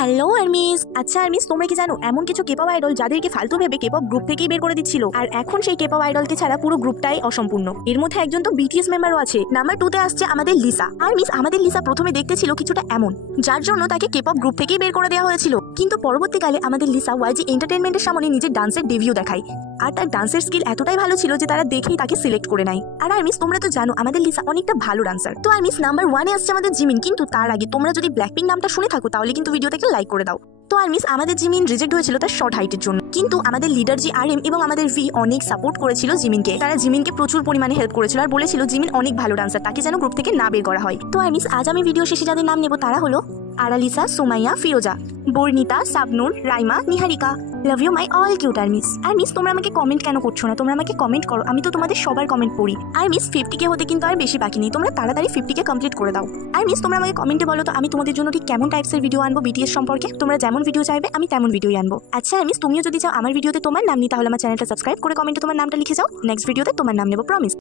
Hello আরমিস। আচ্ছা আরমিস, তোমরা কি জানো এমন কিছু কেপপ আইডল যাদেরকে ফালতু ভেবে কেপপ গ্রুপ থেকেই বের করে দিচ্ছিল, আর এখন সেই কেপপ আইডলকে ছাড়া পুরো গ্রুপটাই অসম্পূর্ণ। এর মধ্যে একজন তো বিটিএস মেম্বারও আছে। নাম্বার 2 তে আসছে আমাদের লিসা। আরমিস, আমাদের লিসা প্রথমে দেখতে ছিল কিছুটা এমন, যার জন্য তাকে কেপপ গ্রুপ থেকেই বের করে দেওয়া হয়েছিল। কিন্তু পরবর্তীকালে আমাদের লিসা ওয়াইজি এন্টারটেইনমেন্টের সামনে নিজের ডান্সের ডেবিউ দেখায়, আর তার ডান্সের স্কিল এতটাই ভালো ছিল যে তারা দেখেই তাকে সিলেক্ট করে নেয়। আর আরমিস, তোমরা তো জানো আমাদের লিসা অনেকটা ভালো ডান্সার। তো আরমিস, নাম্বার 1 এ আসছে আমাদের জিমিন। কিন্তু তার আগে তোমরা যদি ব্ল্যাকপিঙ্ক নামটা শুনে থাকো তাহলে কিন্তু ভিডিওটাকে লাইক করে দাও। তো আরমিস, আমাদের জিমিন রিজেক্ট হয়েছিল তার শর্ট হাইটের জন্য, কিন্তু আমাদের লিডার জি আরএম এবং আমাদের ভি অনেক সাপোর্ট করেছিল জিমিনকে। তারা জিমিনকে প্রচুর পরিমাণে হেল্প করেছিল আর বলেছিল জিমিন অনেক ভালো ডান্সার, তাকে যেন গ্রুপ থেকে না বের করা হয়। তো আরমিস, আজ আমি ভিডিও শেষে যাদের নাম নেব তারা হলো Aralisa, Sumaiya, Firoza, Barnita, Sabnur, Raima, Niharika. Love you my all cute ARMYs. ARMYs, তোমরা আমাকে কমেন্ট কেন করছো না? তোমরা আমাকে কমেন্ট করো, আমি তো তোমাদের সবার কমেন্ট পড়ি। আরমিস, 50K হতে কিন্তু আর বেশি বাকি নেই, তোমরা তাড়াতাড়ি 50K কমপ্লিট করে দাও। আরমিস, তোমরা আমাকে কমেন্টে বলো তো আমি তোমাদের জন্য ঠিক কেমন টাইপসের ভিডিও আনবো বিটিএস সম্পর্কে। তোমরা যেমন ভিডিও চাইবে আমি তেমন ভিডিওই আনবো। আচ্ছা আরমিস, তুমিও যদি চাও আমার ভিডিওতে তোমার নাম নিই তাহলে আমার চ্যানেলটা সাবস্ক্রাইব করে কমেন্টে তোমার নামটা লিখে যাও। নেক্সট ভিডিওতে তোমার নাম নেবো, প্রমিস।